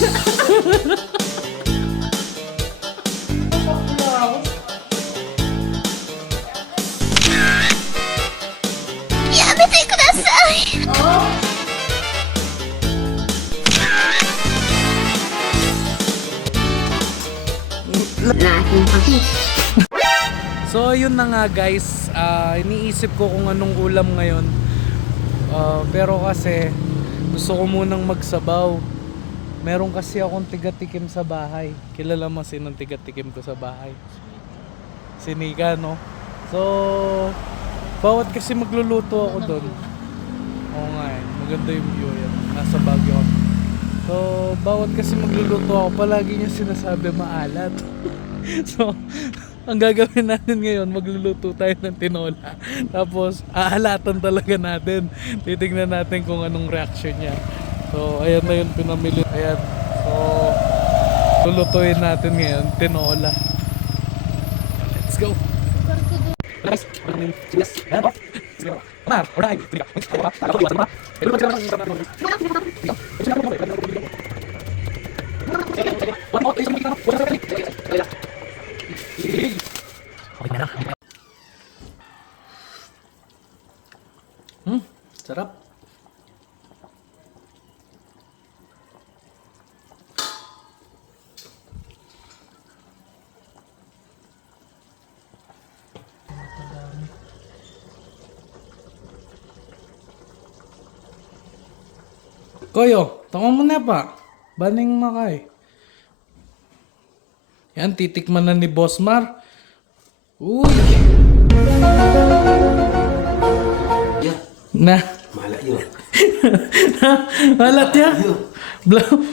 Yamete kudasai! So yun na nga guys, iniisip ko kung anong ulam ngayon. Pero kasi gusto ko munang magsabaw. Meron kasi akong tiga-tikim sa bahay. Kilala mo sinong tiga-tikim ko sa bahay? Si Nika, no? So bawat kasi magluluto ako doon. Oo nga eh, maganda yung view yan. Nasa Baguio ako. So bawat kasi magluluto ako, palagi niya sinasabi maalat. So ang gagawin natin ngayon, magluluto tayo ng tinola. Tapos aalatan talaga natin. Titignan natin kung anong reaction niya. So ayan na yun, pinamili. Ayan. So lulutuin natin ngayon tinola. Let's go. Sarap. Koyo, tama mo na pa. Baning makay. Yan, titikman na ni Boss Mar. Uy! Ya, Na. malat yun. Malat ya?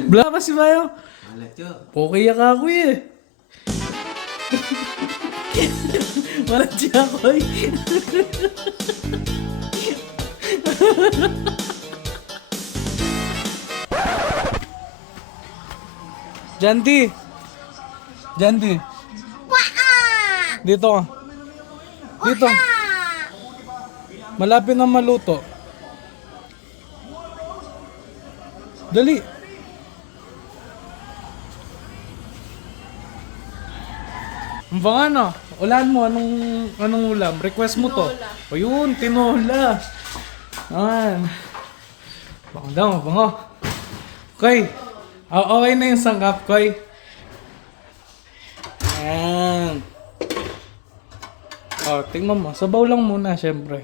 Bla ba si Bayo? Malat yun. Okay ka ako eh. Malat siya ako eh. Janti. Janti. Dito ka. Dito. Malapit na maluto. Dali. Ang banga na. Ulan mo, anong ulam? Request mo to. O yun, tinola. Ayan. Bango daw, bango. Okay. Okay na yung sangkap, Koy. Ayan. O, tingnan mo. Sabaw lang muna, syempre.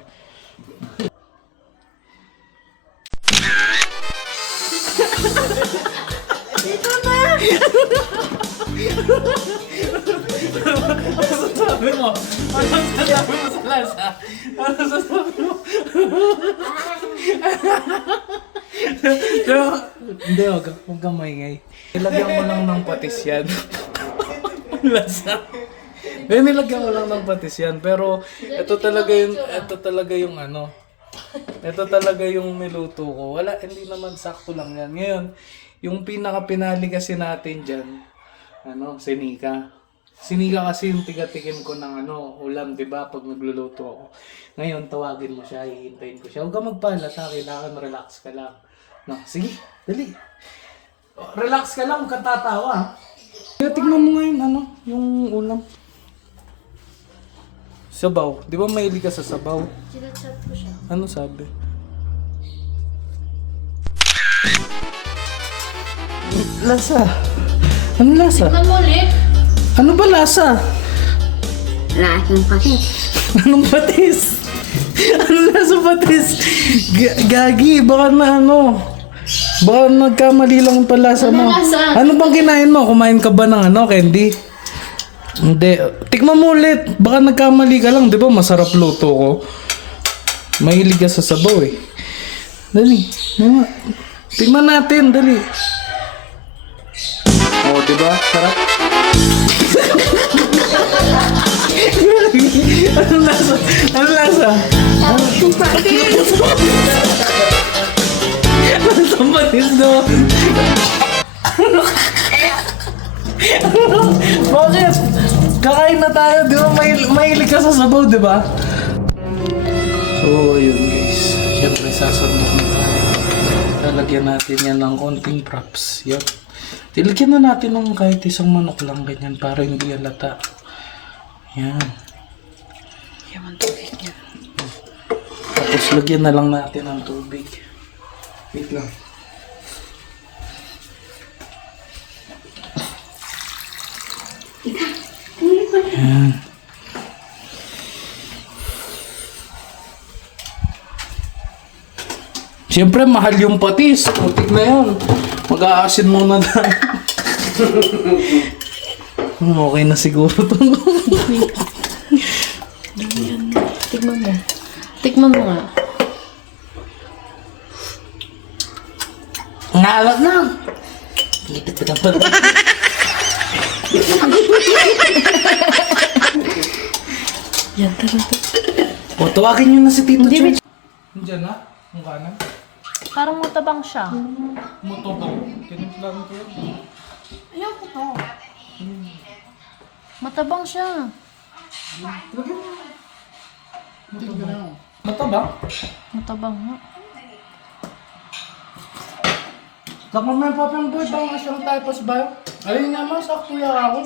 Dito na! Ano sasabi mo? Ano sasabi mo sa lasa? Ano sasabi mo? Pero, hindi, huwag kang maingay. Nilagyan mo lang ng patis yan. Lasa. Pero nilagyan ko lang ng patis yan. Pero, ito talaga yung ano. Ito talaga yung niluto ko. Wala, hindi naman sakto lang yan. Ngayon, yung pinaka-pinali kasi natin dyan, si Nika. Si Nika kasi yung tiga-tikim ko ng ulam, di ba? Pag nagluluto ako. Ngayon, tawagin mo siya, hihintayin ko siya. Huwag ka magpalata, kailangan relax ka lang. No, sige, dali. Relax ka lang, huwag kang tatawa. Kaya tignan mo ngayon, yung ulam. Sabaw. Di ba mahilig ka sa sabaw? Chinachat ko siya. Ano sabi? Lasa. Ano lasa? Tignan mo ulit. Ano ba lasa? Laking patis. Anong patis? Ano lasa patis? Gagi, baka na baka nagkamali lang pala sa mo. lasa? Ano bang kinain mo? Kumain ka ba ng candy? Hindi. Tikman mo ulit. Baka nagkamali ka lang. Di ba masarap luto ko? Mahilig ka sa sabaw eh. Dali. Tingnan natin. Dali. Oh, di ba? Sarap. Anong lasa? Anong lasa? Laking patis. Anong patis doon? Bakit? Kakain na tayo, di ba? Mahilig ka sa sabaw, di ba? So, yun guys. Siyempre, sasabot na tayo. Lalagyan natin yan ng konting props. Yun. Tilagyan na natin ng kahit isang manok lang ganyan para hindi halata. Yan. Yaman tubig niya. Tapos lagyan na lang natin ng tubig. Wait lang. Yan. Siyempre, mahal yung patis. Putik na yan. Mag-aasin muna na. Okay na siguro ito. Tikman mo. Tikman mo nga. Ngalat na. Ngipit ka pa. Yan, tara. O, tawagin nyo na si Tito Hindi, Church. Nandiyan na. Ang kanan. Parang matabang siya. Motobong. Tinimplan ko yun. Ayoko to. Matabang siya. Matabang? Matabang nga. Kapag may papang boy, bang asyang typos ba? Ayun naman, sakto ako.